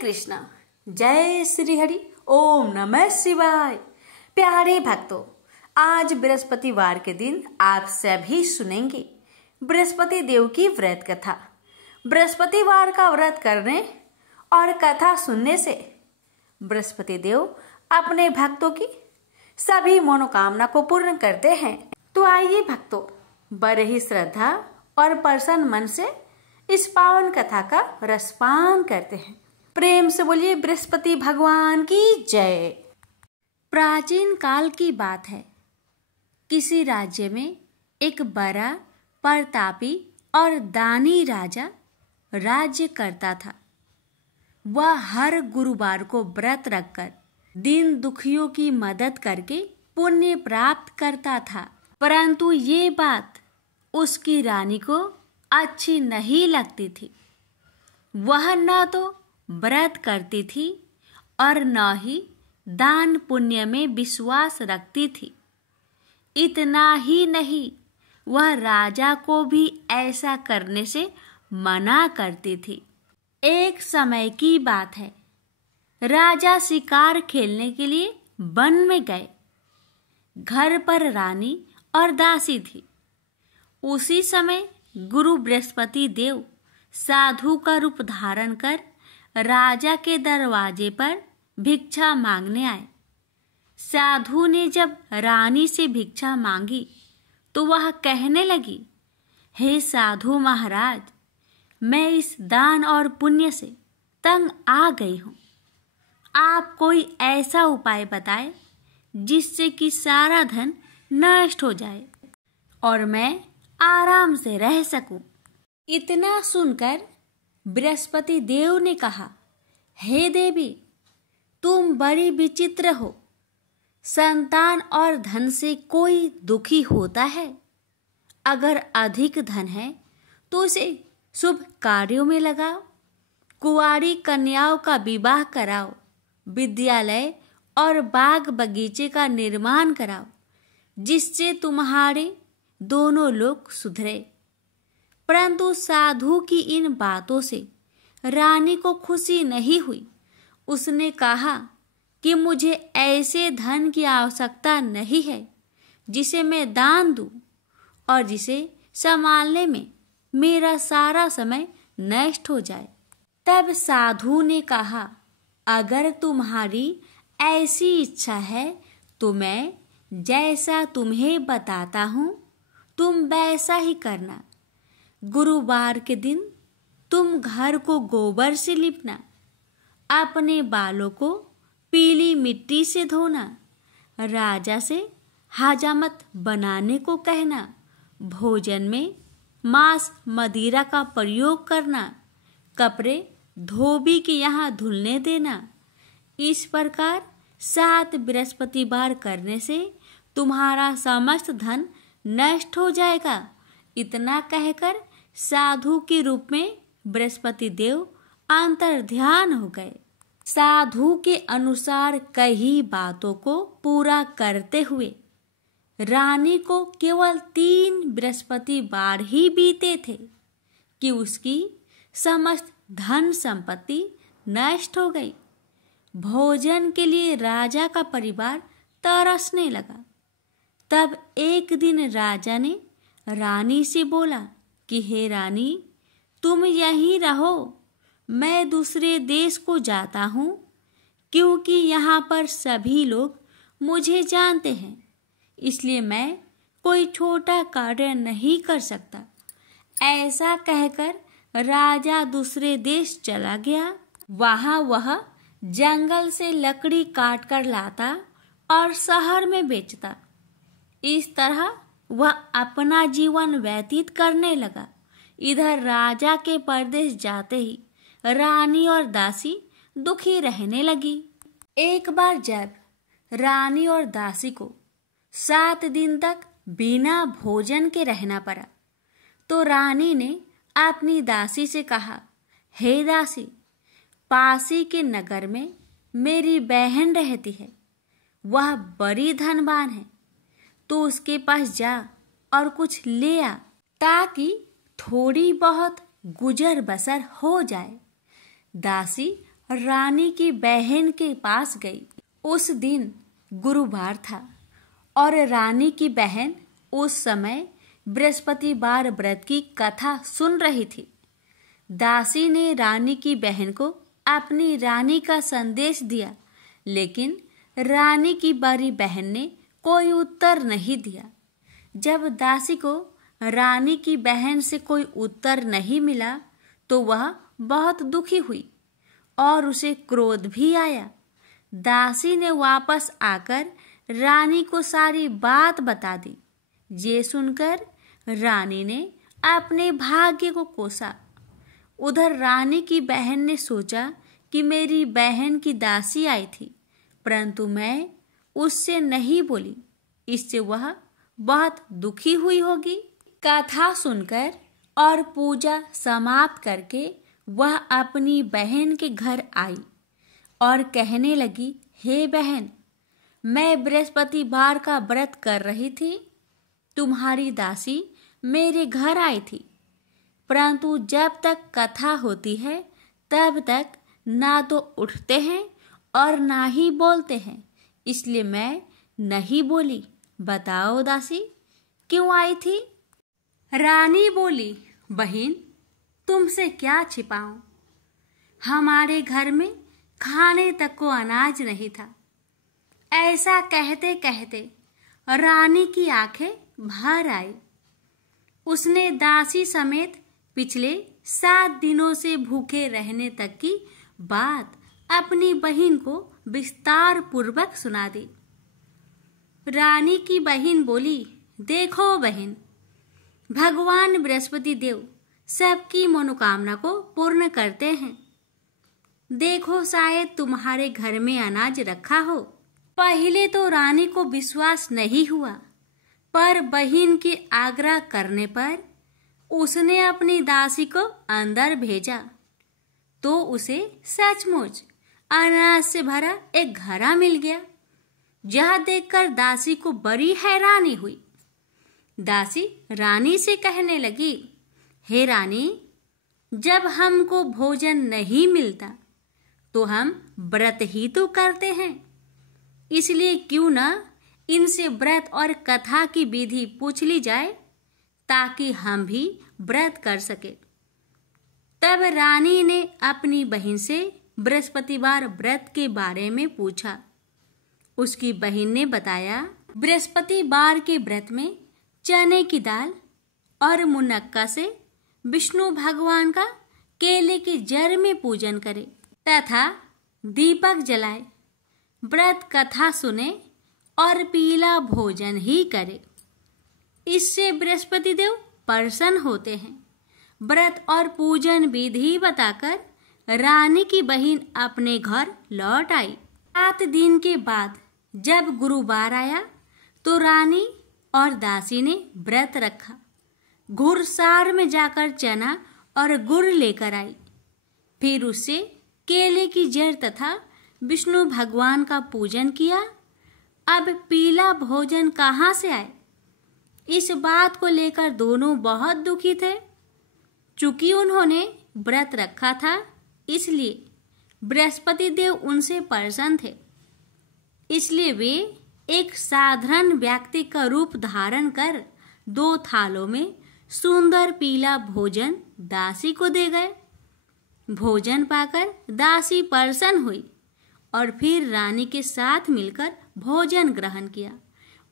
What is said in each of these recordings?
कृष्ण। जय श्री हरि। ओम नमः शिवाय। प्यारे भक्तों, आज बृहस्पतिवार के दिन आप सभी सुनेंगे बृहस्पति देव की व्रत कथा। बृहस्पतिवार का व्रत करने और कथा सुनने से बृहस्पति देव अपने भक्तों की सभी मनोकामना को पूर्ण करते हैं। तो आइए भक्तों, बड़े ही श्रद्धा और प्रसन्न मन से इस पावन कथा का रसपान करते हैं। प्रेम से बोलिए बृहस्पति भगवान की जय। प्राचीन काल की बात है। किसी राज्य में एक बड़ा प्रतापी और दानी राजा राज्य करता था। वह हर गुरुवार को व्रत रखकर दीन दुखियों की मदद करके पुण्य प्राप्त करता था। परंतु ये बात उसकी रानी को अच्छी नहीं लगती थी। वह न तो व्रत करती थी और न ही दान पुण्य में विश्वास रखती थी। इतना ही नहीं, वह राजा को भी ऐसा करने से मना करती थी। एक समय की बात है। राजा शिकार खेलने के लिए वन में गए। घर पर रानी और दासी थी। उसी समय गुरु बृहस्पति देव साधु का रूप धारण कर राजा के दरवाजे पर भिक्षा मांगने आए। साधु ने जब रानी से भिक्षा मांगी तो वह कहने लगी, हे साधु महाराज, मैं इस दान और पुण्य से तंग आ गई हूँ। आप कोई ऐसा उपाय बताएं जिससे कि सारा धन नष्ट हो जाए और मैं आराम से रह सकूं। इतना सुनकर बृहस्पति देव ने कहा, हे देवी, तुम बड़ी विचित्र हो। संतान और धन से कोई दुखी होता है? अगर अधिक धन है तो उसे शुभ कार्यों में लगाओ, कुंवारी कन्याओं का विवाह कराओ, विद्यालय और बाग बगीचे का निर्माण कराओ, जिससे तुम्हारे दोनों लोग सुधरे। परंतु साधु की इन बातों से रानी को खुशी नहीं हुई। उसने कहा कि मुझे ऐसे धन की आवश्यकता नहीं है जिसे मैं दान दूं और जिसे संभालने में मेरा सारा समय नष्ट हो जाए। तब साधु ने कहा, अगर तुम्हारी ऐसी इच्छा है तो मैं जैसा तुम्हें बताता हूँ तुम वैसा ही करना। गुरुवार के दिन तुम घर को गोबर से लिपना, अपने बालों को पीली मिट्टी से धोना, राजा से हजामत बनाने को कहना, भोजन में मांस मदिरा का प्रयोग करना, कपड़े धोबी के यहाँ धुलने देना। इस प्रकार 7 बृहस्पतिवार करने से तुम्हारा समस्त धन नष्ट हो जाएगा। इतना कहकर साधु के रूप में बृहस्पति देव अंतर्ध्यान हो गए। साधु के अनुसार कई बातों को पूरा करते हुए रानी को केवल 3 बृहस्पतिवार ही बीते थे कि उसकी समस्त धन संपत्ति नष्ट हो गई। भोजन के लिए राजा का परिवार तरसने लगा। तब एक दिन राजा ने रानी से बोला कि हे रानी, तुम यहीं रहो, मैं दूसरे देश को जाता हूँ, क्योंकि यहाँ पर सभी लोग मुझे जानते हैं, इसलिए मैं कोई छोटा कार्य नहीं कर सकता। ऐसा कहकर राजा दूसरे देश चला गया। वहाँ वह जंगल से लकड़ी काट कर लाता और शहर में बेचता। इस तरह वह अपना जीवन व्यतीत करने लगा। इधर राजा के परदेश जाते ही रानी और दासी दुखी रहने लगी। एक बार जब रानी और दासी को 7 दिन तक बिना भोजन के रहना पड़ा तो रानी ने अपनी दासी से कहा, हे दासी, पासी के नगर में मेरी बहन रहती है। वह बड़ी धनवान है, तो उसके पास जा और कुछ ले आ, ताकि थोड़ी बहुत गुजर बसर हो जाए। दासी रानी की बहन के पास गई। उस दिन गुरुवार था और रानी की बहन उस समय बृहस्पतिवार व्रत की कथा सुन रही थी। दासी ने रानी की बहन को अपनी रानी का संदेश दिया, लेकिन रानी की बड़ी बहन ने कोई उत्तर नहीं दिया। जब दासी को रानी की बहन से कोई उत्तर नहीं मिला तो वह बहुत दुखी हुई और उसे क्रोध भी आया। दासी ने वापस आकर रानी को सारी बात बता दी। ये सुनकर रानी ने अपने भाग्य को कोसा। उधर रानी की बहन ने सोचा कि मेरी बहन की दासी आई थी, परंतु मैं उससे नहीं बोली, इससे वह बहुत दुखी हुई होगी। कथा सुनकर और पूजा समाप्त करके वह अपनी बहन के घर आई और कहने लगी, हे बहन, मैं बृहस्पतिवार का व्रत कर रही थी। तुम्हारी दासी मेरे घर आई थी, परंतु जब तक कथा होती है तब तक ना तो उठते हैं और ना ही बोलते हैं, इसलिए मैं नहीं बोली। बताओ दासी, क्यों आई थी? रानी बोली, बहन, तुमसे क्या छिपाऊं? हमारे घर में खाने तक को अनाज नहीं था। ऐसा कहते कहते रानी की आंखें भर आई। उसने दासी समेत पिछले 7 दिनों से भूखे रहने तक की बात अपनी बहन को विस्तार पूर्वक सुना दी। रानी की बहन बोली, देखो बहन, भगवान बृहस्पति देव सबकी मनोकामना को पूर्ण करते हैं। देखो, शायद तुम्हारे घर में अनाज रखा हो। पहले तो रानी को विश्वास नहीं हुआ, पर बहन के आग्रह करने पर उसने अपनी दासी को अंदर भेजा तो उसे सचमुच अनाज से भरा एक घड़ा मिल गया। यह देखकर दासी को बड़ी हैरानी हुई। दासी रानी से कहने लगी, हे रानी, जब हमको भोजन नहीं मिलता तो हम व्रत ही तो करते हैं, इसलिए क्यों न इनसे व्रत और कथा की विधि पूछ ली जाए ताकि हम भी व्रत कर सके। तब रानी ने अपनी बहन से बृहस्पतिवार व्रत के बारे में पूछा। उसकी बहन ने बताया, बृहस्पतिवार के व्रत में चने की दाल और मुनक्का से विष्णु भगवान का केले के जड़ में पूजन करे तथा दीपक जलाए, व्रत कथा सुने और पीला भोजन ही करे। इससे बृहस्पति देव प्रसन्न होते हैं। व्रत और पूजन विधि बताकर रानी की बहन अपने घर लौट आई। 7 दिन के बाद जब गुरुवार आया तो रानी और दासी ने व्रत रखा। घुड़सार में जाकर चना और गुड़ लेकर आई। फिर उससे केले की जड़ तथा विष्णु भगवान का पूजन किया। अब पीला भोजन कहाँ से आए? इस बात को लेकर दोनों बहुत दुखी थे। चूंकि उन्होंने व्रत रखा था, इसलिए बृहस्पति देव उनसे प्रसन्न थे। इसलिए वे एक साधारण व्यक्ति का रूप धारण कर 2 थालों में सुंदर पीला भोजन दासी को दे गए। भोजन पाकर दासी प्रसन्न हुई और फिर रानी के साथ मिलकर भोजन ग्रहण किया।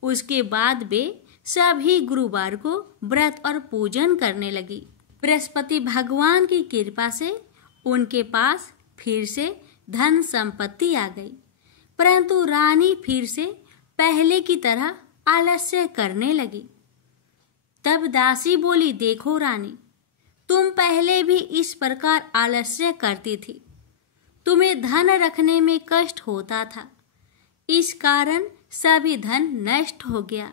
उसके बाद वे सभी गुरुवार को व्रत और पूजन करने लगी। बृहस्पति भगवान की कृपा से उनके पास फिर से धन संपत्ति आ गई, परंतु रानी फिर से पहले की तरह आलस्य करने लगी। तब दासी बोली, देखो रानी, तुम पहले भी इस प्रकार आलस्य करती थी। तुम्हें धन रखने में कष्ट होता था, इस कारण सभी धन नष्ट हो गया,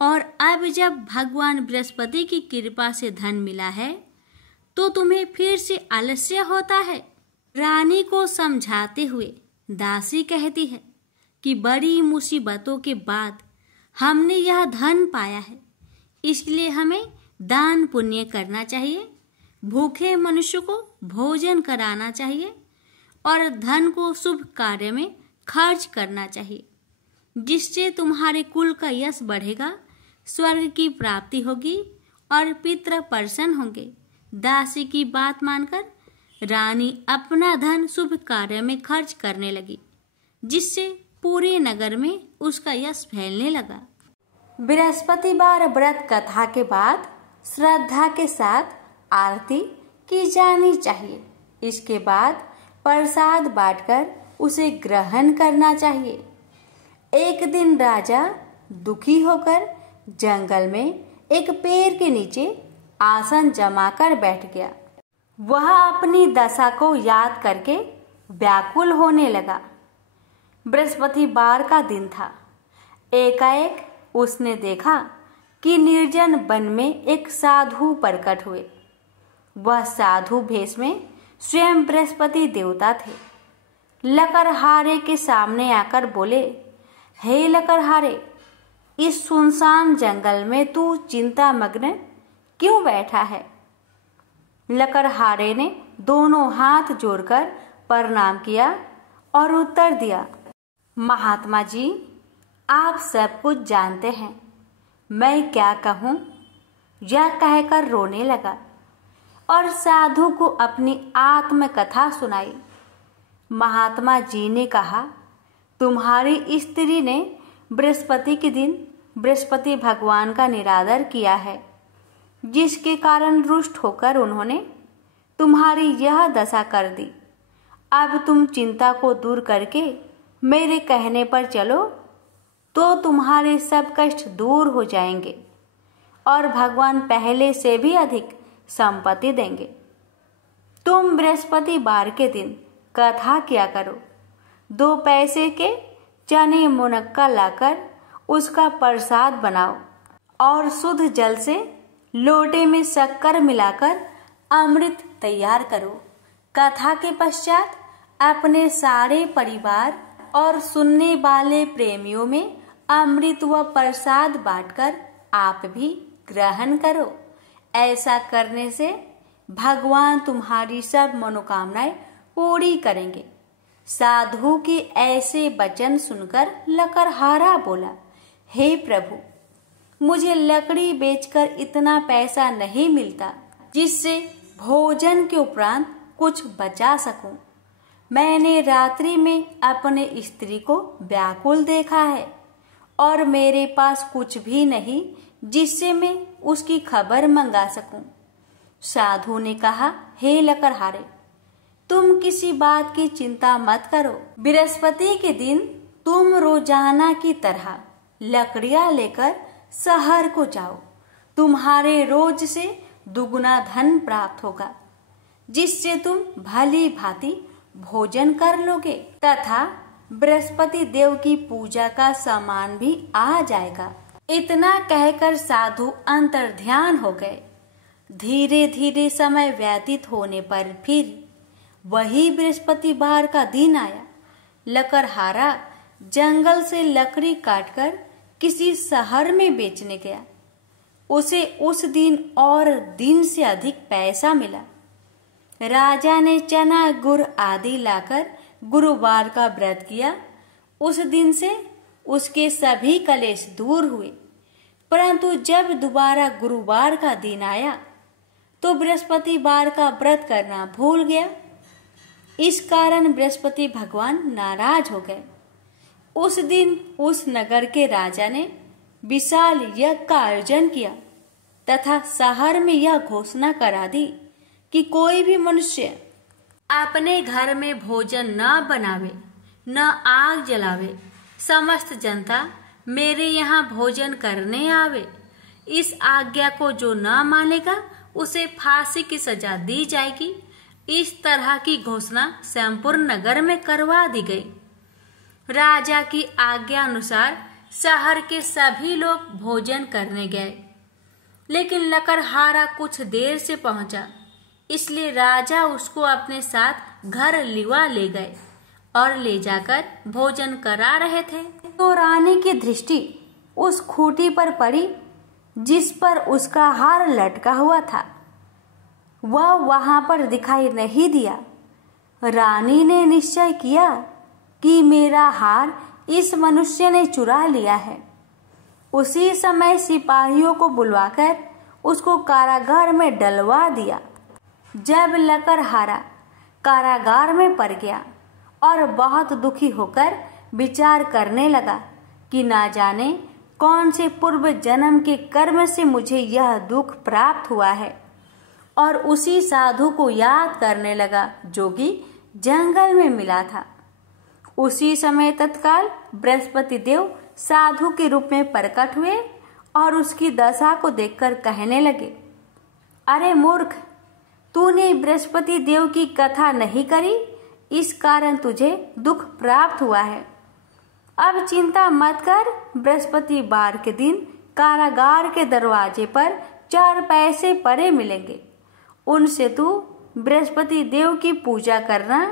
और अब जब भगवान बृहस्पति की कृपा से धन मिला है तो तुम्हें फिर से आलस्य होता है। रानी को समझाते हुए दासी कहती है कि बड़ी मुसीबतों के बाद हमने यह धन पाया है, इसलिए हमें दान पुण्य करना चाहिए, भूखे मनुष्य को भोजन कराना चाहिए और धन को शुभ कार्य में खर्च करना चाहिए, जिससे तुम्हारे कुल का यश बढ़ेगा, स्वर्ग की प्राप्ति होगी और पितृ प्रसन्न होंगे। दासी की बात मानकर रानी अपना धन शुभ कार्य में खर्च करने लगी, जिससे पूरे नगर में उसका यश फैलने लगा। बृहस्पतिवार व्रत कथा के बाद श्रद्धा के साथ आरती की जानी चाहिए। इसके बाद प्रसाद बांटकर उसे ग्रहण करना चाहिए। एक दिन राजा दुखी होकर जंगल में एक पेड़ के नीचे आसन जमाकर बैठ गया। वह अपनी दशा को याद करके व्याकुल होने लगा। बृहस्पतिवार का दिन था। एकाएक उसने देखा कि निर्जन वन में एक साधु प्रकट हुए। वह साधु भेष में स्वयं बृहस्पति देवता थे। लकड़हारे के सामने आकर बोले, हे लकड़हारे, इस सुनसान जंगल में तू चिंता मग्न क्यों बैठा है? लकड़हारे ने दोनों हाथ जोड़कर प्रणाम किया और उत्तर दिया, महात्मा जी, आप सब कुछ जानते हैं, मैं क्या कहूँ? यह कहकर रोने लगा और साधु को अपनी आत्मकथा सुनाई। महात्मा जी ने कहा, तुम्हारी स्त्री ने बृहस्पति के दिन बृहस्पति भगवान का निरादर किया है, जिसके कारण रुष्ट होकर उन्होंने तुम्हारी यह दशा कर दी। अब तुम चिंता को दूर करके मेरे कहने पर चलो तो तुम्हारे सब कष्ट दूर हो जाएंगे और भगवान पहले से भी अधिक संपत्ति देंगे। तुम बृहस्पतिवार के दिन कथा किया करो। 2 पैसे के चने मुनक्का लाकर उसका प्रसाद बनाओ और शुद्ध जल से लोटे में शक्कर मिलाकर अमृत तैयार करो। कथा के पश्चात अपने सारे परिवार और सुनने वाले प्रेमियों में अमृत व प्रसाद बांटकर आप भी ग्रहण करो। ऐसा करने से भगवान तुम्हारी सब मनोकामनाएं पूरी करेंगे। साधु के ऐसे वचन सुनकर लकड़हारा बोला, हे प्रभु, मुझे लकड़ी बेचकर इतना पैसा नहीं मिलता जिससे भोजन के उपरांत कुछ बचा सकूं। मैंने रात्रि में अपने स्त्री को व्याकुल देखा है और मेरे पास कुछ भी नहीं जिससे मैं उसकी खबर मंगा सकूं। साधु ने कहा, हे लकड़हारे, तुम किसी बात की चिंता मत करो। बृहस्पति के दिन तुम रोजाना की तरह लकड़ियां लेकर शहर को जाओ। तुम्हारे रोज से दुगुना धन प्राप्त होगा, जिससे तुम भली भांति भोजन कर लोगे तथा बृहस्पति देव की पूजा का सामान भी आ जाएगा। इतना कहकर साधु अंतर्ध्यान हो गए। धीरे धीरे समय व्यतीत होने पर फिर वही बृहस्पतिवार का दिन आया। लकड़हारा जंगल से लकड़ी काटकर किसी शहर में बेचने गया। उसे उस दिन और दिन से अधिक पैसा मिला। राजा ने चना गुड़ आदि लाकर गुरुवार का व्रत किया। उस दिन से उसके सभी कलेश दूर हुए। परंतु जब दोबारा गुरुवार का दिन आया तो बृहस्पतिवार का व्रत करना भूल गया। इस कारण बृहस्पति भगवान नाराज हो गए। उस दिन उस नगर के राजा ने विशाल यज्ञ का आयोजन किया तथा शहर में यह घोषणा करा दी कि कोई भी मनुष्य अपने घर में भोजन न बनावे, न आग जलावे। समस्त जनता मेरे यहाँ भोजन करने आवे। इस आज्ञा को जो न मानेगा उसे फांसी की सजा दी जाएगी। इस तरह की घोषणा संपूर्ण नगर में करवा दी गई। राजा की आज्ञा अनुसार शहर के सभी लोग भोजन करने गए, लेकिन लकड़हारा कुछ देर से पहुंचा, इसलिए राजा उसको अपने साथ घर लिवा ले गए और ले जाकर भोजन करा रहे थे तो रानी की दृष्टि उस खूंटी पर पड़ी जिस पर उसका हार लटका हुआ था। वह वहां पर दिखाई नहीं दिया। रानी ने निश्चय किया कि मेरा हार इस मनुष्य ने चुरा लिया है। उसी समय सिपाहियों को बुलवाकर उसको कारागार में डलवा दिया। जब लकड़हारा कारागार में पड़ गया और बहुत दुखी होकर विचार करने लगा कि ना जाने कौन से पूर्व जन्म के कर्म से मुझे यह दुख प्राप्त हुआ है, और उसी साधु को याद करने लगा जो कि जंगल में मिला था। उसी समय तत्काल बृहस्पति देव साधु के रूप में प्रकट हुए और उसकी दशा को देखकर कहने लगे, अरे मूर्ख, तूने बृहस्पति देव की कथा नहीं करी, इस कारण तुझे दुख प्राप्त हुआ है। अब चिंता मत कर, बृहस्पतिवार के दिन कारागार के दरवाजे पर 4 पैसे पड़े मिलेंगे। उनसे तू बृहस्पति देव की पूजा करना,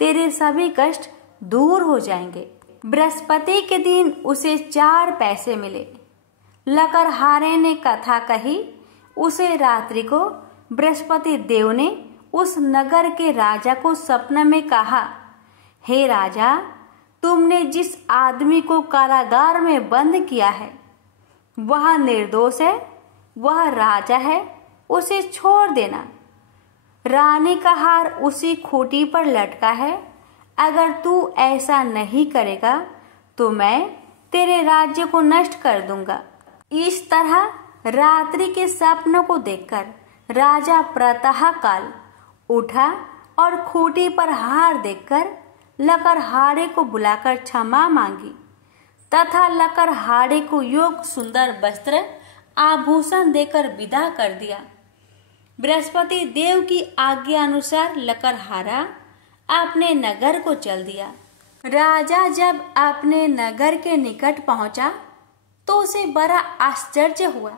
तेरे सभी कष्ट दूर हो जाएंगे। बृहस्पति के दिन उसे 4 पैसे मिले। लकड़हारे ने कथा कही। उसे रात्रि को बृहस्पति देव ने उस नगर के राजा को सपने में कहा, हे राजा, तुमने जिस आदमी को कारागार में बंद किया है वह निर्दोष है, वह राजा है, उसे छोड़ देना। रानी का हार उसी खूंटी पर लटका है। अगर तू ऐसा नहीं करेगा तो मैं तेरे राज्य को नष्ट कर दूंगा। इस तरह रात्रि के सपनों को देखकर राजा प्रातः काल उठा और खूंटी पर हार देखकर लकड़हारे को बुलाकर क्षमा मांगी तथा लकड़हारे को योग सुंदर वस्त्र आभूषण देकर विदा कर दिया। बृहस्पति देव की आज्ञा अनुसार लकड़हारा अपने नगर को चल दिया। राजा जब अपने नगर के निकट पहुंचा तो उसे बड़ा आश्चर्य हुआ।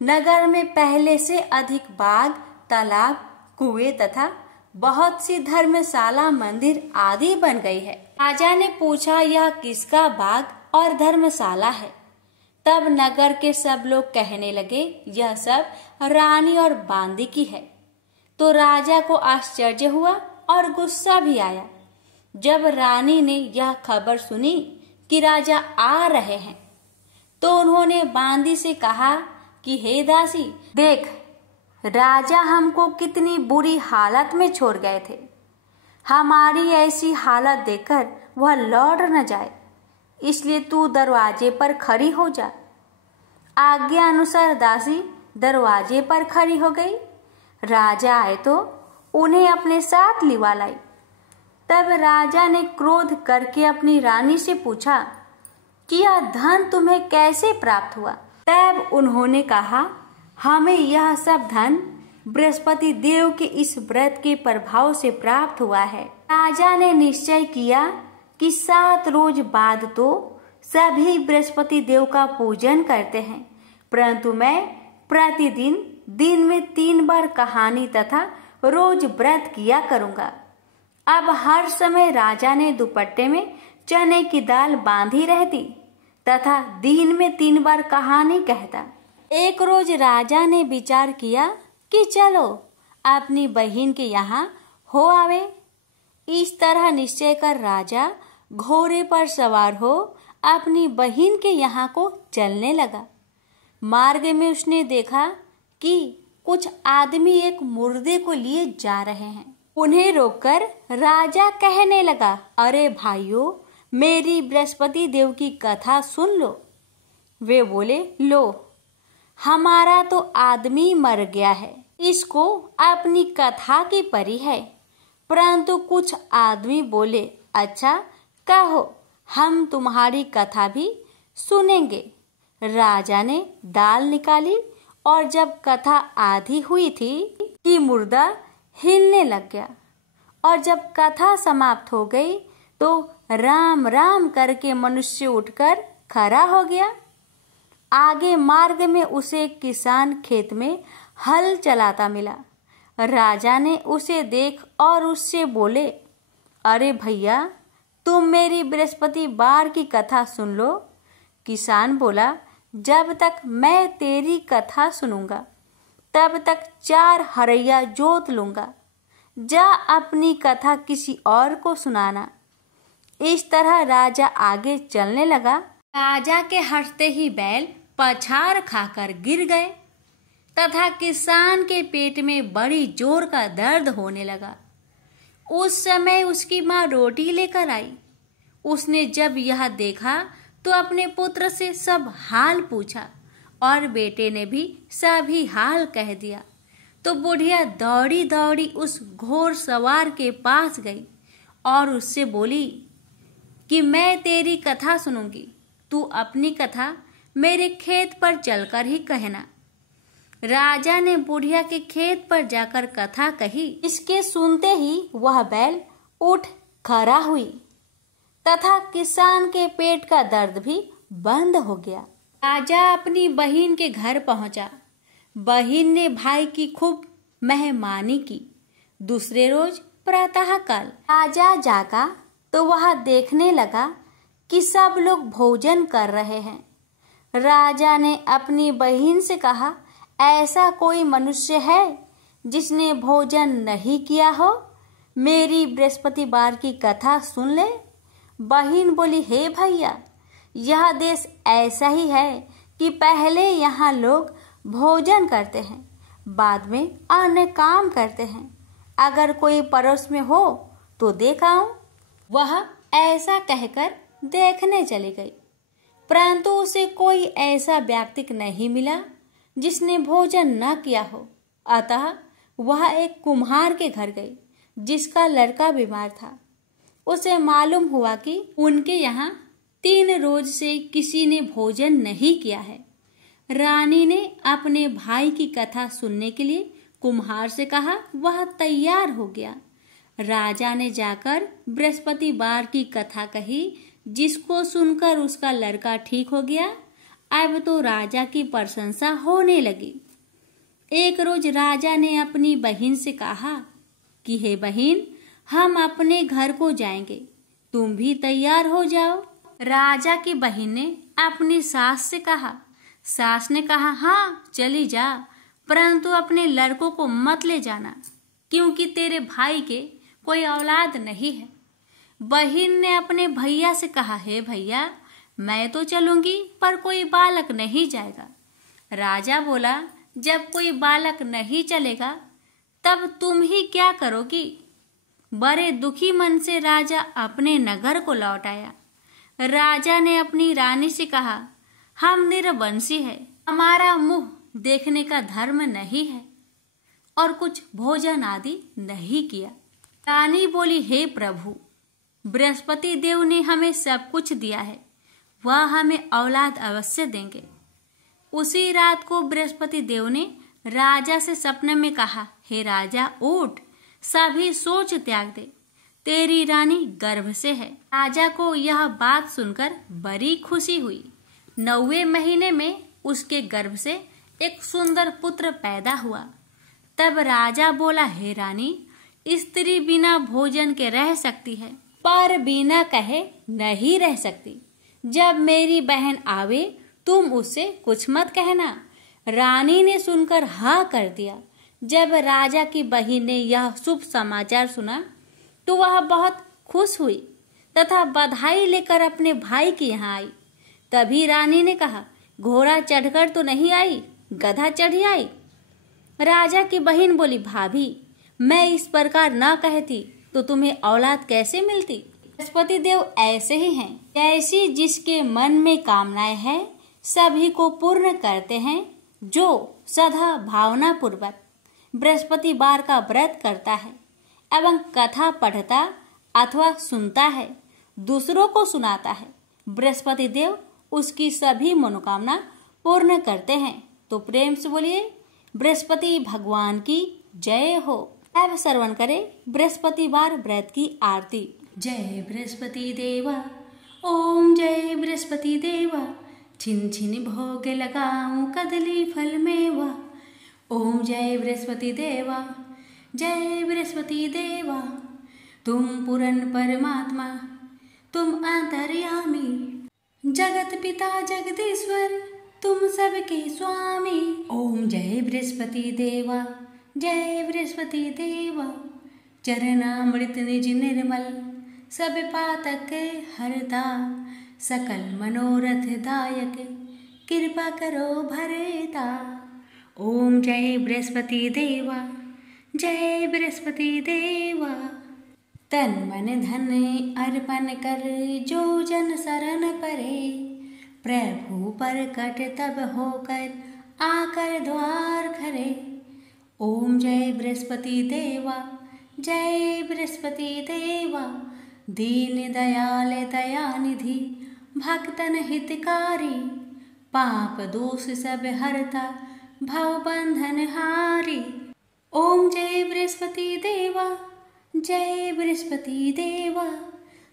नगर में पहले से अधिक बाग, तालाब, कुएं तथा बहुत सी धर्मशाला, मंदिर आदि बन गई है। राजा ने पूछा, यह किसका बाग और धर्मशाला है? तब नगर के सब लोग कहने लगे, यह सब रानी और बांदी की है। तो राजा को आश्चर्य हुआ और गुस्सा भी आया। जब रानी ने यह खबर सुनी कि राजा आ रहे हैं तो उन्होंने बांदी से कहा कि हे दासी, देख, राजा हमको कितनी बुरी हालत में छोड़ गए थे। हमारी ऐसी हालत देखकर वह लौट न जाए, इसलिए तू दरवाजे पर खड़ी हो जा। आज्ञा अनुसार दासी दरवाजे पर खड़ी हो गई। राजा आए तो उन्हें अपने साथ लिवा लाई। तब राजा ने क्रोध करके अपनी रानी से पूछा कि यह धन तुम्हें कैसे प्राप्त हुआ? तब उन्होंने कहा, हमें यह सब धन बृहस्पति देव के इस व्रत के प्रभाव से प्राप्त हुआ है। राजा ने निश्चय किया कि 7 रोज बाद तो सभी बृहस्पति देव का पूजन करते हैं, परंतु मैं प्रतिदिन दिन में 3 बार कहानी तथा रोज व्रत किया करूंगा। अब हर समय राजा ने दुपट्टे में चने की दाल बांधी रहती तथा दिन में 3 बार कहानी कहता। एक रोज राजा ने विचार किया कि चलो अपनी बहन के यहाँ हो आवे। इस तरह निश्चय कर राजा घोड़े पर सवार हो अपनी बहन के यहाँ को चलने लगा। मार्ग में उसने देखा कि कुछ आदमी एक मुर्दे को लिए जा रहे हैं। उन्हें रोककर राजा कहने लगा, अरे भाइयों, मेरी बृहस्पति देव की कथा सुन लो। वे बोले, लो, हमारा तो आदमी मर गया है, इसको अपनी कथा की परी है। परंतु कुछ आदमी बोले, अच्छा कहो, हम तुम्हारी कथा भी सुनेंगे। राजा ने दाल निकाली और जब कथा आधी हुई थी कि मुर्दा हिलने लग गया, और जब कथा समाप्त हो गई तो राम राम करके मनुष्य उठकर खड़ा हो गया। आगे मार्ग में उसे एक किसान खेत में हल चलाता मिला। राजा ने उसे देख और उससे बोले, अरे भैया, तुम मेरी बृहस्पतिवार की कथा सुन लो। किसान बोला, जब तक मैं तेरी कथा सुनूंगा तब तक 4 हरैया जोत लूंगा। जा अपनी कथा किसी और को सुनाना। इस तरह राजा आगे चलने लगा। राजा के हटते ही बैल पछाड़ खाकर गिर गए तथा किसान के पेट में बड़ी जोर का दर्द होने लगा। उस समय उसकी माँ रोटी लेकर आई। उसने जब यह देखा तो अपने पुत्र से सब हाल पूछा और बेटे ने भी सभी हाल कह दिया। तो बुढ़िया दौड़ी दौड़ी उस घोड़ सवार के पास गई और उससे बोली कि मैं तेरी कथा सुनूंगी, तू अपनी कथा मेरे खेत पर चलकर ही कहना। राजा ने बुढ़िया के खेत पर जाकर कथा कही। इसके सुनते ही वह बैल उठ खड़ा हुई तथा किसान के पेट का दर्द भी बंद हो गया। राजा अपनी बहन के घर पहुंचा। बहन ने भाई की खूब मेहमानी की। दूसरे रोज प्रातःकाल राजा जागा तो वह देखने लगा कि सब लोग भोजन कर रहे हैं। राजा ने अपनी बहन से कहा, ऐसा कोई मनुष्य है जिसने भोजन नहीं किया हो? मेरी बृहस्पतिवार की कथा सुन ले। बहन बोली, हे भैया, यह देश ऐसा ही है कि पहले यहाँ लोग भोजन करते हैं, बाद में अन्य काम करते हैं। अगर कोई पड़ोस में हो तो देख आऊं। वह ऐसा कहकर देखने चली गई, परंतु उसे कोई ऐसा व्यक्ति नहीं मिला जिसने भोजन न किया हो। अतः वह एक कुम्हार के घर गई जिसका लड़का बीमार था। उसे मालूम हुआ कि उनके यहाँ 3 रोज से किसी ने भोजन नहीं किया है। रानी ने अपने भाई की कथा सुनने के लिए कुम्हार से कहा। वह तैयार हो गया। राजा ने जाकर बृहस्पतिवार की कथा कही, जिसको सुनकर उसका लड़का ठीक हो गया। अब तो राजा की प्रशंसा होने लगी। एक रोज राजा ने अपनी बहन से कहा कि हे बहन, हम अपने घर को जाएंगे, तुम भी तैयार हो जाओ। राजा की बहन ने अपनी सास से कहा। सास ने कहा, हाँ चली जा, परंतु अपने लड़कों को मत ले जाना, क्योंकि तेरे भाई के कोई औलाद नहीं है। बहन ने अपने भैया से कहा, हे भैया, मैं तो चलूंगी पर कोई बालक नहीं जाएगा। राजा बोला, जब कोई बालक नहीं चलेगा तब तुम ही क्या करोगी? बड़े दुखी मन से राजा अपने नगर को लौट आया। राजा ने अपनी रानी से कहा, हम निरवंशी है, हमारा मुंह देखने का धर्म नहीं है और कुछ भोजन आदि नहीं किया। रानी बोली, हे प्रभु, बृहस्पति देव ने हमें सब कुछ दिया है, वह हमें औलाद अवश्य देंगे। उसी रात को बृहस्पति देव ने राजा से सपने में कहा, हे राजा, उठ, सभी सोच त्याग दे, तेरी रानी गर्भ से है। राजा को यह बात सुनकर बड़ी खुशी हुई। 9वें महीने में उसके गर्भ से एक सुंदर पुत्र पैदा हुआ। तब राजा बोला, हे रानी, स्त्री बिना भोजन के रह सकती है, पर बिना कहे नहीं रह सकती। जब मेरी बहन आवे तुम उससे कुछ मत कहना। रानी ने सुनकर हाँ कर दिया। जब राजा की बहन ने यह शुभ समाचार सुना तो वह बहुत खुश हुई तथा बधाई लेकर अपने भाई के यहाँ आई। तभी रानी ने कहा, घोड़ा चढ़कर तो नहीं आई, गधा चढ़ी आई। राजा की बहन बोली, भाभी, मैं इस प्रकार न कहती तो तुम्हें औलाद कैसे मिलती? बृहस्पति देव ऐसे ही हैं, जैसी जिसके मन में कामनाएं हैं सभी को पूर्ण करते हैं। जो सदा भावना पूर्वक बृहस्पतिवार का व्रत करता है एवं कथा पढ़ता अथवा सुनता है, दूसरों को सुनाता है, बृहस्पति देव उसकी सभी मनोकामना पूर्ण करते हैं। तो प्रेम से बोलिए, बृहस्पति भगवान की जय हो। अब श्रवण करें बृहस्पतिवार व्रत की आरती। जय बृहस्पति देवा, ओम जय बृहस्पति देवा, छिन छिन भोग लगाऊं कदली फल मेवा। ओम जय बृहस्पति देवा, जय बृहस्पति देवा, तुम पूर्ण परमात्मा, तुम अंतर्यामी, जगत पिता जगदीश्वर, तुम सबके स्वामी। ओम जय बृहस्पति देवा, जय बृहस्पति देवा, चरणामृत निज निर्मल सब पातक हरता, सकल मनोरथ दायक कृपा करो भरता। ओम जय बृहस्पति देवा, जय बृहस्पति देवा। तन मन धन अर्पण कर जो जन शरण परे, प्रभु प्रकट तब होकर आकर द्वार खरे। ओम जय बृहस्पति देवा, जय बृहस्पति देवा। दीन दयाल दयानिधि भक्तन हितकारी, पाप दोष सब हरता भव बंधन हारी। ओम जय बृहस्पति देवा, जय बृहस्पति देवा।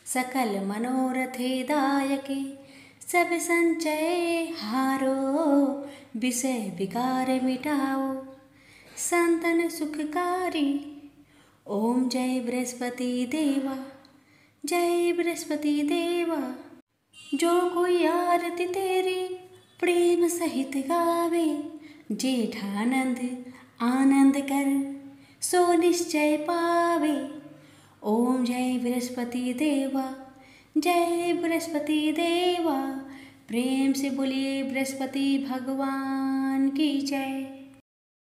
सकल मनोरथे दायके सब संचय हारो, विषय विकार मिटाओ संतन सुखकारी। ओम जय बृहस्पति देवा, जय बृहस्पति देवा। जो कोई आरती तेरी प्रेम सहित गावे, जेठानंद आनंद कर सो निश्चय पावे। ओम जय बृहस्पति देवा, जय बृहस्पति देवा। प्रेम से बोलिए बृहस्पति भगवान की जय।